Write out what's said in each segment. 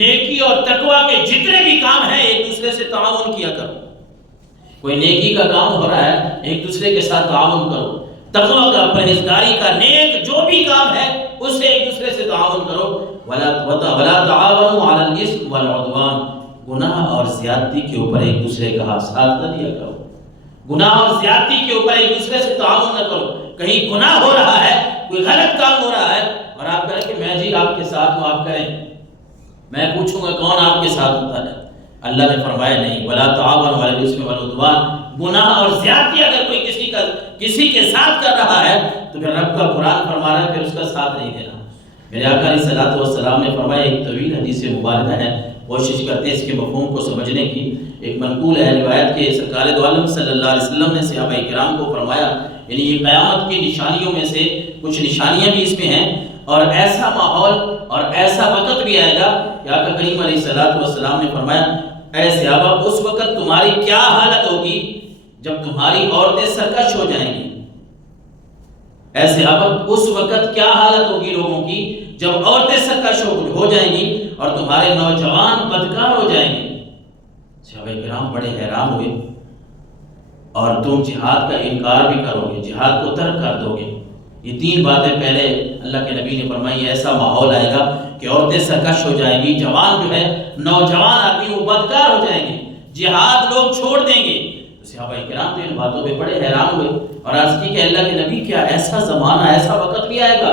نیکی اور تقوی کے جتنے بھی کام ہیں ایک دوسرے سے تعاون کیا کرو. کوئی نیکی کا کام ہو رہا ہے ایک دوسرے کے ساتھ تعاون کرو. تقوی کا، پرہیزگاری کا، نیک جو بھی کام ہے اس سے ایک دوسرے سے تعاون کرو. وَلَا تَعَاوَنُوا عَلَى الْإِثْمِ وَالْعُدْوَانِ. گناہ اور زیادتی کے اوپر ایک دوسرے کا ساتھ نہ دیا کرو. گناہ اور زیادتی کے اوپر ایک دوسرے سے تعاون نہ کرو. کہیں گناہ ہو رہا ہے، کوئی غلط کام ہو رہا ہے اور آپ کہیں کہ میں جی آپ کے ساتھ ہوں، آپ کریں، میں پوچھوں گا کون آپ کے ساتھ ہوتا ہے. اللہ نے فرمایا نہیں، وَلَا تَعَاوَنُوا عَلَى الْإِثْمِ وَالْعُدْوَانِ. گناہ اور زیادتی اگر کوئی کسی کے ساتھ کر رہا ہے تو پھر رب کا قرآن فرما رہا ہے پھر اس کا ساتھ نہیں دینا. میرے آقا علیہ الصلوۃ والسلام نے فرمایا، ایک طویل حدیث مبارکہ ہے، کوشش کرتے ہیں اس کے مفہوم کو سمجھنے کی. ایک منقول ہے روایت کے سرکار دو عالم صلی اللہ علیہ وسلم نے صحابہ کرام کو فرمایا، یعنی یہ قیامت کی نشانیوں میں سے کچھ نشانیاں بھی اس میں ہیں، اور ایسا ماحول اور ایسا وقت بھی آئے گا کہ آقا کریم علیہ الصلوۃ والسلام نے فرمایا، اے صحابہ اس وقت تمہاری کیا حالت ہوگی جب تمہاری عورتیں سرکش ہو جائیں گی. اے صحابہ اس وقت کیا حالت ہوگی لوگوں کی جب عورتیں سرکش ہو جائیں گی اور تمہارے نوجوان بدکار ہو جائیں گے. صحابہ کرام بڑے حیران ہوئے. اور تم جہاد کا انکار بھی کرو گے، جہاد کو ترک کر دو گے. یہ تین باتیں پہلے اللہ کے نبی نے فرمائی. ایسا ماحول آئے گا کہ عورتیں سرکش ہو جائیں گی، جوان جو ہے نوجوان آدمی وہ بدکار ہو جائیں گے، جہاد لوگ چھوڑ دیں گے. صحابہ کرام تو ان باتوں پہ بڑے حیران ہوئے اور عرض کی کہ اللہ کے نبی کیا ایسا زمانہ، ایسا وقت بھی آئے گا؟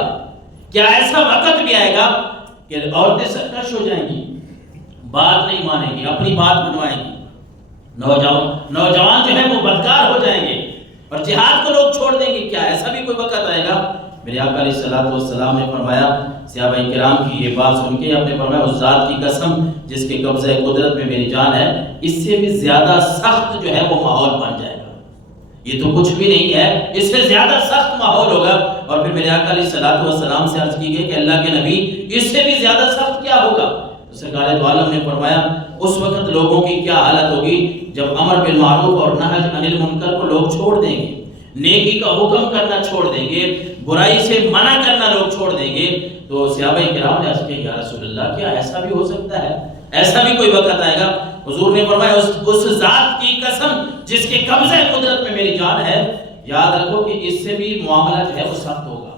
کیا ایسا وقت بھی آئے گا کہ عورتیں سرکش ہو جائیں گی، بات نہیں مانیں گی، اپنی بات منوائیں گی، نوجوان جو ہے وہ بدکار ہو جائیں گے اور جہاد کو لوگ چھوڑ دیں گے؟ کیا ایسا بھی کوئی وقت آئے گا؟ میرے آقا علیہ الصلوۃ والسلام نے فرمایا، صحابہ کرام کی یہ بات سن کے آپ نے فرمایا، اس ذات کی قسم جس کے قبضہ قدرت میں میری جان ہے، اس سے بھی زیادہ سخت جو ہے وہ ماحول بن جائے گا. یہ تو کچھ بھی نہیں ہے، اس سے زیادہ سخت ماحول ہوگا. اور پھر میرے آقا علیہ الصلوۃ والسلام سے عرض کی گئی کہ اللہ کے نبی اس سے بھی زیادہ سخت کیا ہوگا؟ سرکار دو عالم نے فرمایا، اس وقت لوگوں کی کیا حالت ہوگی جب امر بالمعروف اور نہی عن المنکر کو لوگ چھوڑ دیں گے، نیکی کا حکم کرنا چھوڑ دیں گے، برائی سے منع کرنا لوگ چھوڑ دیں گے. تو صحابہ کرام نے عرض کیا، یا رسول اللہ کیا ایسا بھی ہو سکتا ہے؟ ایسا بھی کوئی وقت آئے گا؟ حضور نے فرمایا، اس ذات کی قسم جس کے قبضہ قدرت میں میری جان ہے، یاد رکھو کہ اس سے بھی معاملہ جو ہے وہ سخت ہوگا،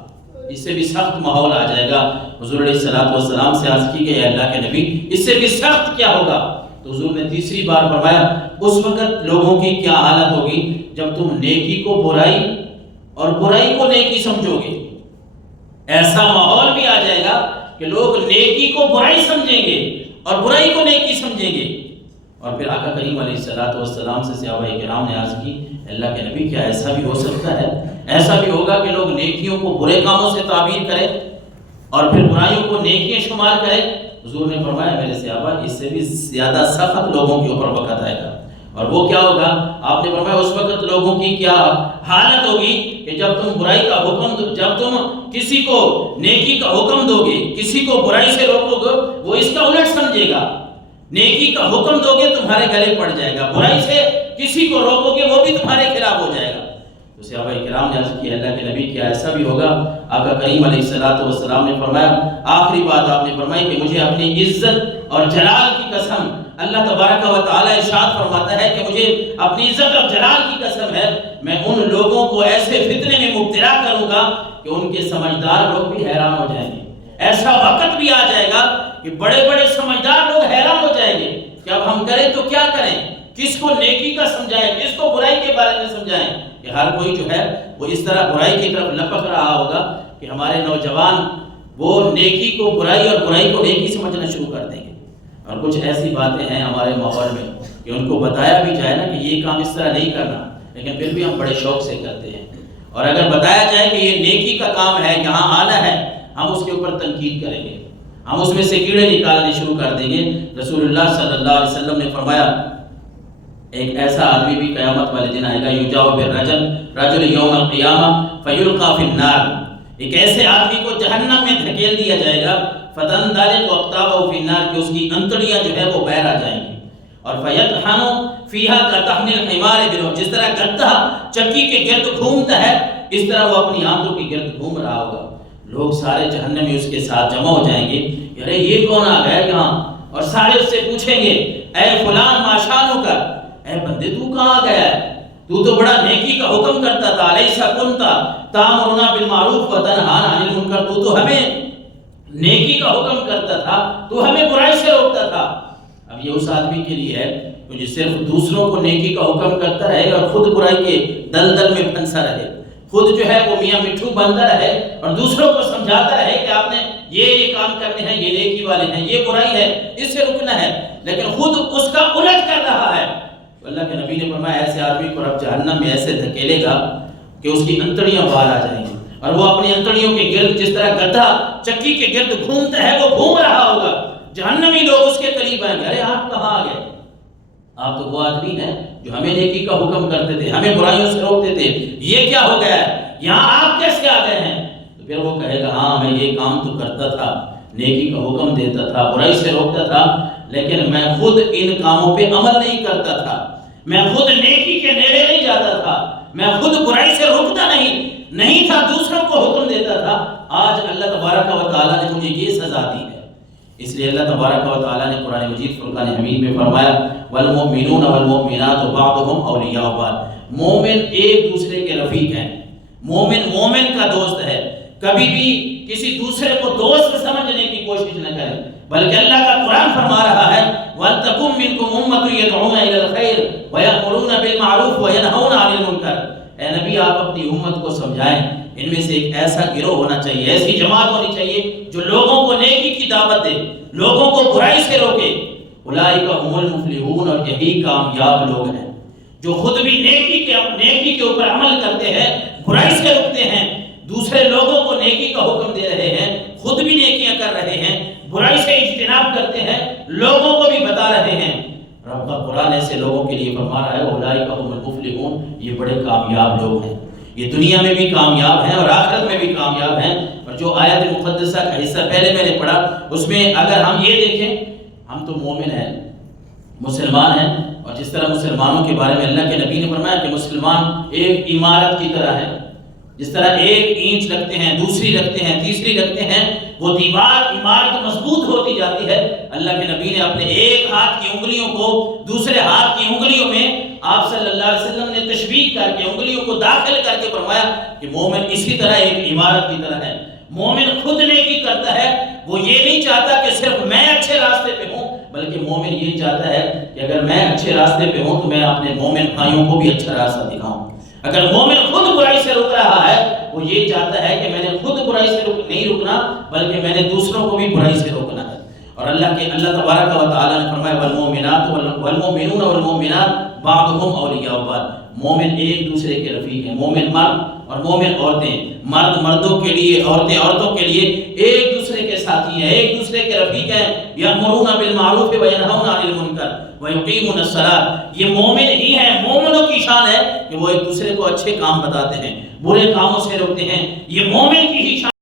اس سے بھی سخت ماحول آ جائے گا. حضور علیہ الصلوۃ والسلام سے عرض کی کہ اللہ کے نبی اس سے بھی سخت کیا ہوگا؟ تو حضور نے تیسری بار فرمایا، اس وقت لوگوں کی کیا حالت ہوگی جب تم نیکی کو برائی اور برائی کو نیکی سمجھو گے. ایسا ماحول بھی آ جائے گا کہ لوگ نیکی کو برائی سمجھیں گے اور برائی کو نیکی سمجھیں گے. اور پھر آقا کریم علیہ الصلوۃ والسلام سے صحابہ کرام نے عرض کی، اللہ کے نبی کیا ایسا بھی ہو سکتا ہے؟ ایسا بھی ہوگا کہ لوگ نیکیوں کو برے کاموں سے تعبیر کریں اور پھر برائیوں کو نیکیاں شمار کریں؟ حضور نے فرمایا، میرے صحابہ اس سے بھی زیادہ سخت لوگوں کے اوپر وقت آئے گا. اور وہ کیا ہوگا؟ آپ نے فرمایا، اس وقت لوگوں کی کیا حالت ہوگی کہ جب تم برائی کا حکم جب تم کسی کو نیکی کا حکم دو گے، کسی کو برائی سے روکو گے، وہ اس کا الٹ سمجھے گا. نیکی کا حکم دو گے تمہارے گلے پڑ جائے گا، برائی سے کسی کو روکو گے وہ بھی تمہارے خلاف ہو جائے گا. تو صحابہ کرام نے عرض کی، اللہ کے نبی کیا ایسا بھی ہوگا؟ آقا کریم علیہ الصلوۃ والسلام نے فرمایا، آخری بات آپ نے فرمائی کہ مجھے اپنی عزت اور جلال کی قسم، اللہ تبارک و تعالی ارشاد فرماتا ہے کہ مجھے اپنی عزت اور جلال کی قسم ہے، میں ان لوگوں کو ایسے فتنے میں مبتلا کروں گا کہ ان کے سمجھدار لوگ بھی حیران ہو جائیں گے. ایسا وقت بھی آ جائے گا کہ بڑے بڑے سمجھدار لوگ حیران ہو جائیں گے کہ اب ہم کریں تو کیا کریں، کس کو نیکی کا سمجھائیں، کس کو برائی کے بارے میں سمجھائیں. کہ ہر کوئی جو ہے وہ اس طرح برائی کی طرف لپک رہا ہوگا کہ ہمارے نوجوان وہ نیکی کو برائی اور برائی کو نیکی سمجھنا شروع کر دیں گے. اور کچھ ایسی باتیں ہیں ہمارے ماحول میں کہ ان کو بتایا بھی جائے نا کہ یہ کام اس طرح نہیں کرنا، لیکن پھر بھی ہم بڑے شوق سے کرتے ہیں. اور اگر بتایا جائے کہ یہ نیکی کا کام ہے، یہاں آنا ہے، ہم اس کے اوپر تنقید کریں گے، ہم اس میں سے کیڑے نکالنے شروع کر دیں گے. رسول اللہ صلی اللہ علیہ وسلم نے فرمایا، ایک ایسا آدمی بھی قیامت والے دن آئے گا، یجاؤ بالرجل رجل یوم القیامہ فیلقی فی النار. ایک ایسے آدمی کو جہنم میں دھکیل دیا جائے گا، فتندلق اقطابہ فی النار، کہ اس کی انتڑیاں جو ہے وہ باہر آ جائیں گی. اور فیطحن فیہا کطحن الحمار بلو، جس طرح گدھا چکی کے گرد گھومتا ہے اس طرح وہ اپنی آنتوں کے گرد گھوم رہا ہوگا. لوگ سارے جہنم میں اس کے ساتھ جمع ہو جائیں گے، ارے یہ کون آ گیا یہاں، اور سارے اس سے پوچھیں گے اے فلان ما شانو کا، اے بندے تو کہاں گیا ہے؟ تو تو بڑا نیکی کا حکم کرتا تھا، الیسا کنتا تامرنا بالمعروف وتنہانا عن المنکر، تو ہمیں نیکی کا حکم کرتا تھا، تو ہمیں برائی سے روکتا تھا۔ اب یہ اس آدمی کے لیے ہے جو صرف دوسروں کو نیکی کا حکم کرتا رہے اور خود برائی کے دلدل میں پھنسا رہے، خود جو ہے وہ میاں مٹھو بنتا رہے اور دوسروں کو سمجھاتا رہے کہ آپ نے یہ کام کرنے ہیں، یہ نیکی والے ہیں، یہ برائی ہے، اس سے رکنا ہے، لیکن خود اس کا الٹ کر رہا ہے۔ تو اللہ کے نبی نے فرمایا ایسے آدمی کو رب جہنم میں ایسے دھکیلے گا کہ اس کی انتڑیاں باہر آ جائیں گی، اور وہ اپنی انتڑیوں کے گرد جس طرح گدھا چکی کے گرد گھومتا ہے وہ گھوم رہا ہوگا، جہنمی لوگ اس کے قریب آئیں گے، ارے آپ کہاں آ گئے؟ آپ تو وہ آدمی ہیں جو ہمیں نیکی کا حکم کرتے تھے، ہمیں برائیوں سے روکتے تھے، یہ کیا ہو گیا ہے؟ یہاں آپ کیسے آ گئے ہیں؟ تو پھر وہ کہے گا ہاں میں یہ کام تو کرتا تھا، نیکی کا حکم دیتا تھا، برائی سے روکتا تھا، لیکن میں خود ان کاموں پہ عمل نہیں کرتا تھا، میں خود نیکی کے نیڑے نہیں جاتا تھا، میں خود برائی سے روکتا نہیں تھا، دوسروں کو حکم دیتا تھا۔ آج اللہ تبارک و تعالیٰ نے مجھے یہ سزا دی ہے۔ اس لیے اللہ تبارک و تعالیٰ نے قرآن مجید فرقان حمید میں فرمایا والمؤمنون والمؤمنات بعضهم اولیاء بعض، مومن ایک دوسرے کے رفیق ہیں، مومن کا دوست ہے، کبھی بھی کسی دوسرے کو دوست سمجھنے کی کوشش نہ کریں، بلکہ اللہ کا قرآن فرما رہا ہے وَلْتَكُن مِّنكُمْ أُمَّةٌ يَدْعُونَ إِلَى الْخَيْرِ وَيَأْمُرُونَ بِالْمَعْرُوفِ وَيَنْهَوْنَ عَنِ الْمُنكَرِ۔ اے نبی آپ اپنی امت کو سمجھائیں، ان میں سے ایک ایسا گروہ ہونا چاہیے، ایسی جماعت ہونی چاہیے جو لوگوں کو نیکی کی دعوت دے، لوگوں کو برائی سے روکے۔ اولئک هم المفلحون، اور یہی کامیاب لوگ ہیں جو خود بھی نیکی کے اوپر عمل کرتے ہیں، برائی سے روکتے ہیں، دوسرے لوگوں کو نیکی کا حکم دے رہے ہیں، خود بھی نیکیاں کر رہے ہیں، برائی سے اجتناب کرتے ہیں، لوگوں کو بھی بتا رہے ہیں۔ رب کا قرآن ایسے لوگوں کے لیے فرما رہا ہے اولئک هم المفلحون، یہ بڑے کامیاب لوگ ہیں، یہ دنیا میں بھی کامیاب ہیں اور آخرت میں بھی کامیاب ہیں۔ اور جو آیت مقدسہ کا حصہ پہلے میں نے پڑھا اس میں اگر ہم یہ دیکھیں، ہم تو مومن ہیں، مسلمان ہیں، اور جس طرح مسلمانوں کے بارے میں اللہ کے نبی نے فرمایا کہ مسلمان ایک عمارت کی طرح ہے، جس طرح ایک اینٹ رکھتے ہیں، دوسری رکھتے ہیں، تیسری رکھتے ہیں، وہ دیوار عمارت مضبوط ہوتی جاتی ہے۔ اللہ کے نبی نے اپنے ایک ہاتھ کی انگلیوں کو دوسرے ہاتھ کی انگلیوں میں آپ صلی اللہ علیہ وسلم نے تشبیہ کر کے انگلیوں کو داخل کر کے فرمایا کہ مومن اسی طرح ایک عمارت کی طرح ہے۔ مومن خود نیکی کرتا ہے، وہ یہ نہیں چاہتا کہ صرف میں اچھے راستے پہ ہوں، بلکہ مومن یہ چاہتا ہے کہ اگر میں اچھے راستے پہ ہوں تو میں اپنے مومن بھائیوں کو بھی اچھا راستہ دکھاؤں۔ اگر مومن خود برائی سے رک رہا ہے، وہ یہ چاہتا ہے کہ میں نے خود برائی سے نہیں رکنا بلکہ میں نے دوسروں کو بھی برائی سے روکنا ہے۔ اور اللہ تبارک و تعالیٰ نے فرمایا والمؤمنات والمؤمنون والمؤمنات بعضهم اولیاء بعض، مومن ایک دوسرے کے رفیق ہیں، مومن مرد اور مومن عورتیں، مرد مردوں کے لیے، عورتیں عورتوں کے لیے ایک دوسرے کے ساتھی ہیں، ایک دوسرے کے رفیق ہیں۔ یأمرون بالمعروف وینہون عن المنکر ویقیمون الصلاۃ، یہ مومن ہی ہیں، مومنوں کی شان ہے کہ وہ ایک دوسرے کو اچھے کام بتاتے ہیں، برے کاموں سے روکتے ہیں، یہ مومن کی ہی شان